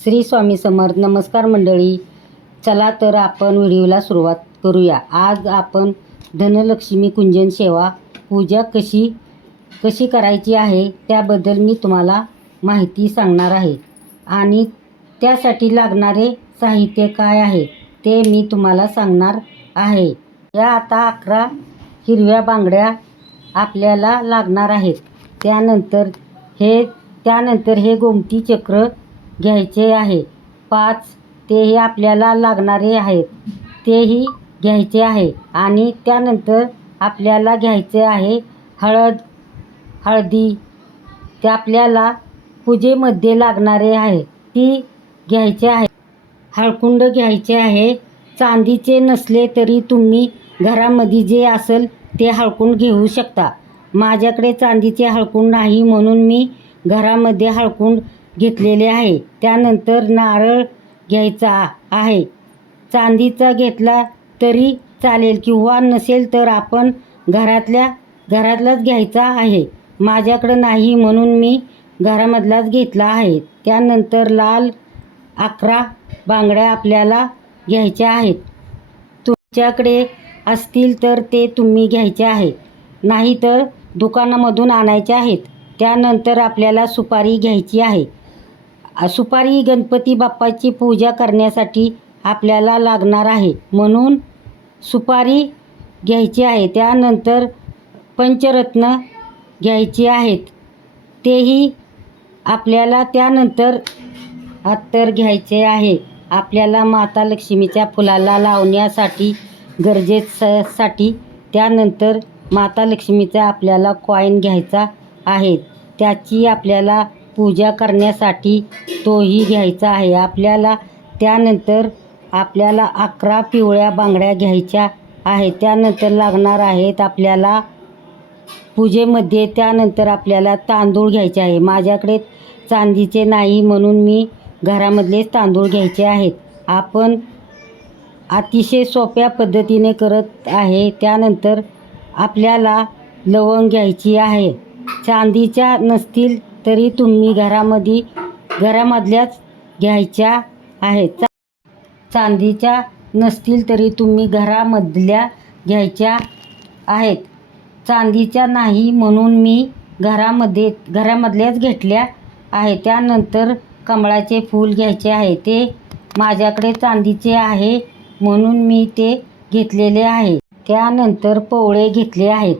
श्री स्वामी समर्थ. नमस्कार मंडळी. चला तर आपण व्हिडिओला सुरुवात करूया. आज आपण धनलक्ष्मी कुंजन सेवा पूजा कशी करायची आहे त्याबद्दल मी तुम्हाला माहिती सांगणार आहे आणि त्यासाठी लागणारे साहित्य काय आहे ते मी तुम्हाला सांगणार आहे. या आता 11 हिरव्या बांगड्या आपल्याला लागणार आहेत. त्यानंतर हे गोमती चक्र घ्यायचे आहे 5. तेही आपल्याला लागणारे आहेत, तेही घ्यायचे आहे. आणि त्यानंतर आपल्याला घ्यायचे आहे हळदी, ते आपल्याला पूजेमध्ये लागणारे आहे, ती घ्यायचे आहे. हळकुंड घ्यायचे आहे. चांदीचे नसले तरी तुम्ही घरामध्ये जे असेल ते हळकुंड घेऊ शकता. माझ्याकडे चांदीचे हळकुंड नाही म्हणून मी घरामध्ये हळकुंड घेतलेले आहे. त्यानंतर नारळ घ्यायचा आहे. चांदीचा घेतला तरी चालेल किंवा नसेल तर आपण घरातलाच घ्यायचा आहे. माझ्याकडं नाही म्हणून मी घरामधलाच घेतला आहे. त्यानंतर लाल 11 बांगड्या आपल्याला घ्यायच्या आहेत. तुमच्याकडे असतील तर ते तुम्ही घ्यायचे आहे, नाही तर दुकानामधून आणायचे आहेत. त्यानंतर आपल्याला सुपारी घ्यायची आहे. सुपारी गणपती बाप्पाची पूजा करण्यासाठी आपल्याला लागणार आहे म्हणून सुपारी घ्यायची आहे. त्यानंतर पंचरत्न घ्यायची आहेत, तेही आपल्याला. त्यानंतर अत्तर घ्यायचे आहे आपल्याला माता लक्ष्मीच्या फुलाला लावण्यासाठी गरजेसाठी. त्यानंतर माता लक्ष्मीचा आपल्याला कॉईन घ्यायचा आहे, त्याची आपल्याला पूजा करण्यासाठी तोही घ्यायचा आहे आपल्याला. त्यानंतर आपल्याला 11 पिवळ्या बांगड्या घ्यायच्या आहेत. त्यानंतर लागणार आहेत आपल्याला पूजेमध्ये. त्यानंतर आपल्याला तांदूळ घ्यायचे आहे. माझ्याकडे चांदीचे नाही म्हणून मी घरामधलेच तांदूळ घ्यायचे आहेत. आपण अतिशय सोप्या पद्धतीने करत आहे. त्यानंतर आपल्याला लवंग घ्यायची आहे. चांदीच्या नसतील तरी तुम्ही घरामधल्याच घ्यायच्या आहेत. चांदीच्या नसतील तरी तुम्ही घरामधल्या घ्यायच्या आहेत. चांदीच्या नाही म्हणून मी घरामधल्याच घेतल्या आहे. त्यानंतर कमळाचे फूल घ्यायचे आहे. ते माझ्याकडे चांदीचे आहे म्हणून मी ते घेतलेले आहे. त्यानंतर पवळे घेतले आहेत.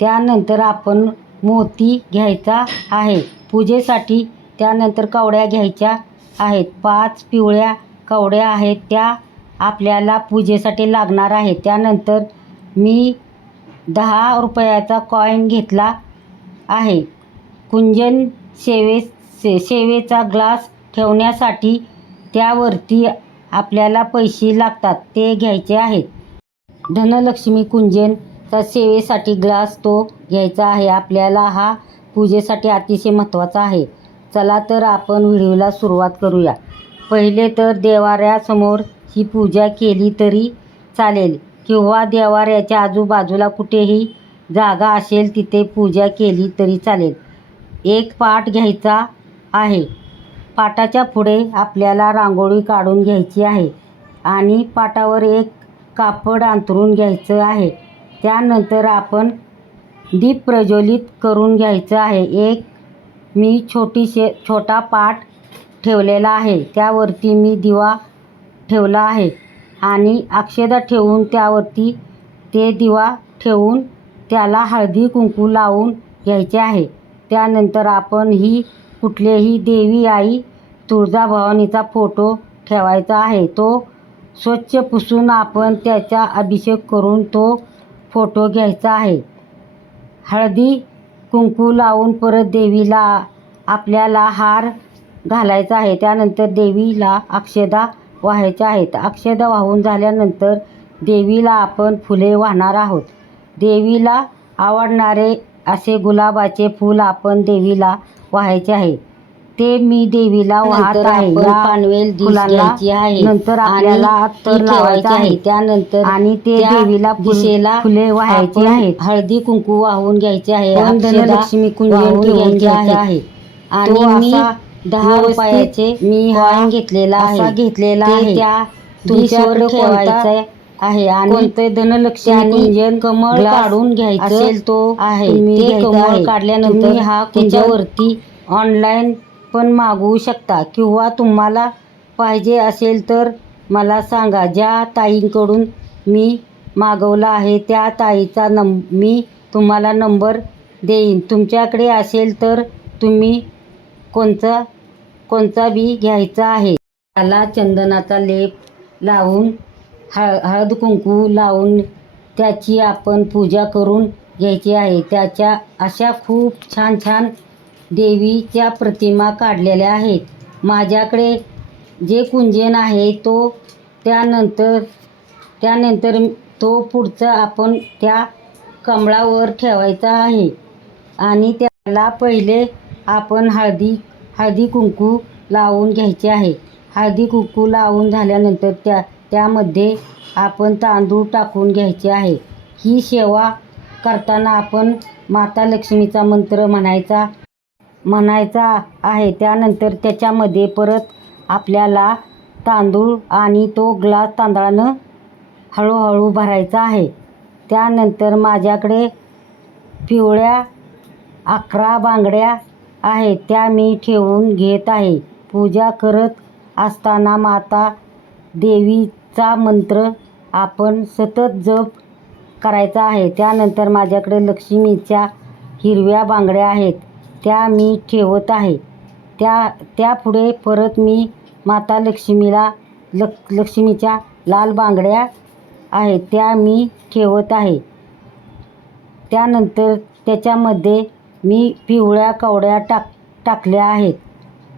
त्यानंतर आपण मोती घ्यायचा आहे पूजेसाठी. त्यानंतर कवड्या घ्यायच्या आहेत. 5 पिवळ्या कवड्या आहेत, त्या आपल्याला पूजेसाठी लागणार आहेत. त्यानंतर मी 10 रुपयाचा कॉईन घेतला आहे. कुंजन सेवेचा ग्लास ठेवण्यासाठी त्यावरती आपल्याला पैसे लागतात, ते घ्यायचे आहेत. धनलक्ष्मी कुंजनचा सेवेसाठी ग्लास तो घ्यायचा आहे आपल्याला. हा पूजेसाठी अतिशय महत्त्वाचा आहे. चला तर आपण व्हिडिओला सुरुवात करूया. पहिले तर देवाऱ्यासमोर ही पूजा केली तरी चालेल किंवा देवाऱ्याच्या आजूबाजूला कुठेही जागा असेल तिथे पूजा केली तरी चालेल. एक पाट घ्यायचा आहे. पाटाच्या पुढे आपल्याला रांगोळी काढून घ्यायची आहे आणि पाटावर एक कापड अंथरून घ्यायचं आहे. त्यानंतर आपण दीप प्रज्वलित करून घ्यायचं आहे. मी छोटा पाट ठेवलेला आहे, त्यावरती मी दिवा ठेवला आहे आणि अक्षदा ठेवून त्यावरती ते दिवा ठेवून त्याला हळदी कुंकू लावून घ्यायचे आहे. त्यानंतर आपण कुठलेही देवी आई तुळजाभवानीचा फोटो ठेवायचा आहे. तो स्वच्छ पुसून आपण त्याचा अभिषेक करून तो फोटो घ्यायचा आहे. हळदी कुंकू लावून परत देवीला आपल्याला हार घालायचा आहे. त्यानंतर देवीला अक्षदा वाहायच्या आहेत. अक्षदा वाहून झाल्यानंतर देवीला आपण फुले वाहणार आहोत. देवीला आवडणारे असे गुलाबाचे फूल आपण देवीला वाहायचे आहे. ते मी देवीला वाहत आहे. पानवेल घ्यायची आहे. नंतर आपल्याला अत्तर लावायचे आहे. त्यानंतर आणि ते देवीला दिशेला फुले वाहायची आहेत. हळदी कुंकू वाहून घ्यायचे आहे. धनलक्ष्मी कुंजन घ्यायचे आहे. आणि मी 10 रुपयाचे मी कॉइन घेतलेला आहे घेतलेला आहे त्या तुमच्याकडे ठेवायचा आहे आणि कोणते धनलक्ष्मी कुंजन कमळ काढून घ्यायचं असेल तो आहे ते कमळ काढल्यानंतर हा त्याच्यावरती ऑनलाईन पण मागवू शकता किंवा तुम्हाला पाहिजे असेल तर मला सांगा. ज्या ताईंकडून मी मागवला आहे त्या ताईचा मी तुम्हाला नंबर देईन. तुमच्याकडे असेल तर तुम्ही कोणचा बी घ्यायचा आहे. त्याला चंदनाचा लेप लावून हळद कुंकू लावून त्याची आपण पूजा करून घ्यायची आहे. त्याच्या अशा खूप छान छान देवीच्या प्रतिमा काढलेल्या आहेत. माझ्याकडे जे कुंजन आहे तो त्यानंतर तो पुढचा आपण त्या कमळावर ठेवायचा आहे आणि त्याला पहिले आपण हळदी कुंकू लावून घ्यायचे आहे. हळदी कुंकू लावून झाल्यानंतर त्यामध्ये आपण तांदूळ टाकून घ्यायचे आहे. ही सेवा करताना आपण माता लक्ष्मीचा मंत्र म्हणायचा आहे. त्यानंतर त्याच्यामध्ये परत आपल्याला तांदूळ आणि तो ग्लास तांदळानं हळूहळू भरायचा आहे. त्यानंतर माझ्याकडे पिवळ्या 11 बांगड्या आहेत त्या मी ठेवून घेत आहे. पूजा करत असताना माता देवीचा मंत्र आपण सतत जप करायचा आहे. त्यानंतर माझ्याकडे लक्ष्मीच्या हिरव्या बांगड्या आहेत त्या मी ठेवत आहे. त्यापुढे परत मी माता लक्ष्मीच्या लाल बांगड्या आहेत त्या मी ठेवत आहे. त्यानंतर त्याच्यामध्ये मी पिवळ्या कवड्या टाकल्या आहेत.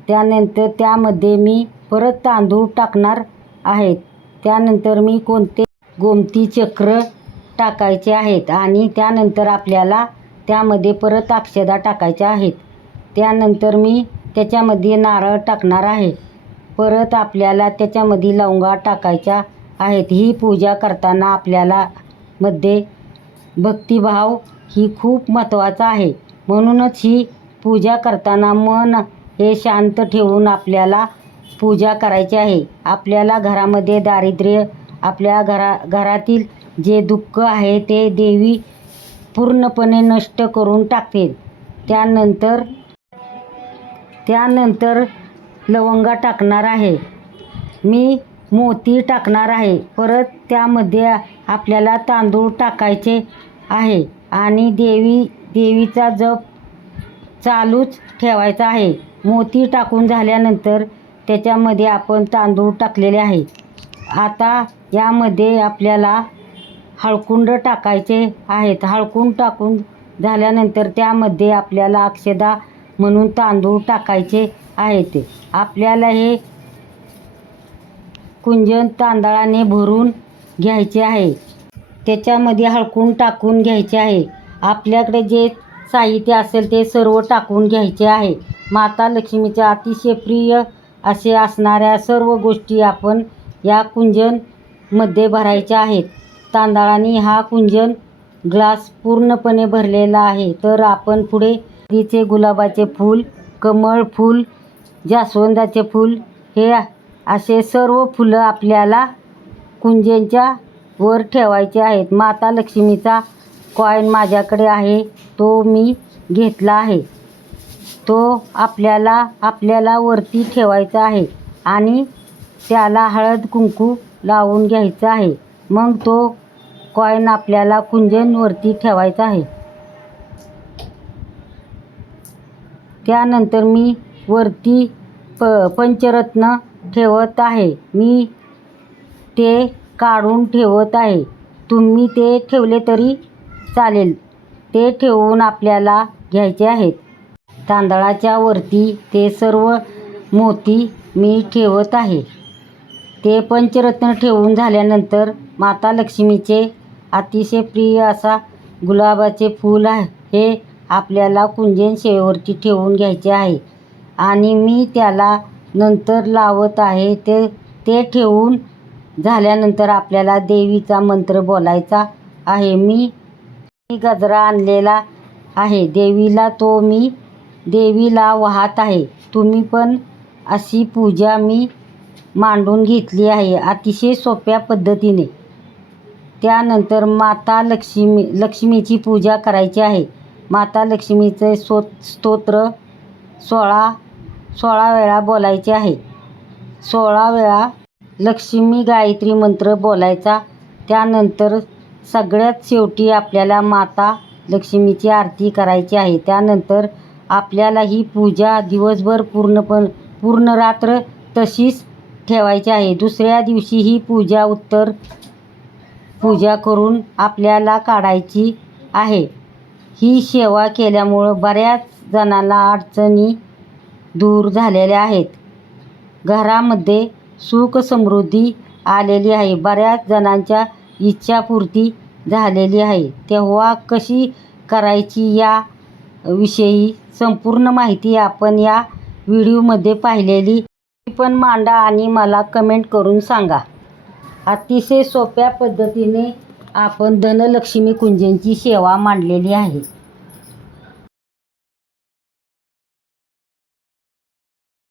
त्यानंतर त्यामध्ये मी परत तांदूळ टाकणार आहेत. त्यानंतर मी गोमती चक्र टाकायचे आहेत आणि त्यानंतर आपल्याला त्यामध्ये परत अक्षदा टाकायच्या आहेत. त्यानंतर मी त्याच्यामध्ये नारळ टाकणार आहे. परत आपल्याला त्याच्यामध्ये लवंगा टाकायच्या आहेत. ही पूजा करताना आपल्याला मध्ये भक्तिभाव ही खूप महत्त्वाचा आहे. म्हणूनच ही पूजा करताना मन हे शांत ठेवून आपल्याला पूजा करायची आहे. आपल्याला घरामध्ये दारिद्र्य आपल्या घरातील जे दुःख आहे ते देवी पूर्णपणे नष्ट करून टाकते. त्यानंतर लवंगा टाकणार आहे. मी मोती टाकणार आहे. परत त्यामध्ये आपल्याला तांदूळ टाकायचे आहे आणि देवीचा जप चालूच ठेवायचा आहे. मोती टाकून झाल्यानंतर त्याच्यामध्ये आपण तांदूळ टाकलेले आहे. आता यामध्ये आपल्याला हळकुंड टाकायचे आहेत. हळकुंड टाकून झाल्यानंतर त्यामध्ये आपल्याला अक्षदा म्हणून तांदूळ टाकायचे आहेत. आपल्याला हे कुंजन तांदळाने भरून घ्यायचे आहे. त्याच्यामध्ये हळकुंड टाकून घ्यायचे आहे. आपल्याकडे जे साहित्य असेल ते सर्व टाकून घ्यायचे आहे. माता लक्ष्मीच्या अतिशय प्रिय असे असणाऱ्या सर्व गोष्टी आपण या कुंजनमध्ये भरायच्या आहेत. तांदळाने हा कुंजन ग्लास पूर्णपणे भरलेला आहे. तर आपण पुढे तिचे गुलाबाचे फूल, कमळ फूल, जास्वंदाचे फूल हे असे सर्व फुलं आपल्याला कुंजनच्या वर ठेवायचे आहेत. माता लक्ष्मीचा कॉइन माझ्याकडे आहे तो मी घेतला आहे. तो आपल्याला वरती ठेवायचा आहे आणि त्याला हळद कुंकू लावून घ्यायचं आहे. मग तो कॉइन आपल्याला कुंजनवरती ठेवायचा आहे. त्यानंतर मी वरती पंचरत्न ठेवत आहे. मी ते काढून ठेवत आहे. तुम्ही ते ठेवले तरी चालेल. ते ठेवून आपल्याला घ्यायचे आहेत. तांदळाच्या वरती ते सर्व मोती मी ठेवत आहे. ते पंचरत्न ठेवून झाल्यानंतर माता लक्ष्मीचे अतिशय प्रिय असा गुलाबाचे फूल हे आपल्याला कुंजन शेवटी ठेवून घ्यायचे आहे आणि मी त्याला नंतर लावत आहे. ते ठेवून झाल्यानंतर आपल्याला देवीचा मंत्र बोलायचा आहे. मी गजरा आणलेला आहे देवीला. तो मी देवीला वाहत आहे. तुम्ही पण अशी पूजा मी मांडून घेतली आहे अतिशय सोप्या पद्धतीने. त्यानंतर माता लक्ष्मीची पूजा करायची आहे. माता लक्ष्मीचे स्तोत्र 16 वेळा बोलायचे आहे. 16 वेळा लक्ष्मी गायत्री मंत्र बोलायचा. त्यानंतर सगळ्यात शेवटी आपल्याला माता लक्ष्मीची आरती करायची आहे. त्यानंतर आपल्याला ही पूजा दिवसभर पूर्ण रात्र तशीच ठेवायची आहे. दुसऱ्या दिवशी ही पूजा करून आपल्याला काढायची आहे. ही सेवा केल्यामुळं बऱ्याच जणांना अडचणी दूर झालेल्या आहेत. घरामध्ये सुख समृद्धी आलेली आहे. बऱ्याच जणांच्या इच्छापूर्ती झालेली आहे. तेव्हा कशी करायची या विषयी संपूर्ण माहिती आपण या व्हिडिओमध्ये पाहिलेली. तुम्ही पण मांडा आणि मला कमेंट करून सांगा. अतिशय सोप्या पद्धतीने आपण धनलक्ष्मी कुंजांची सेवा मांडलेली आहे.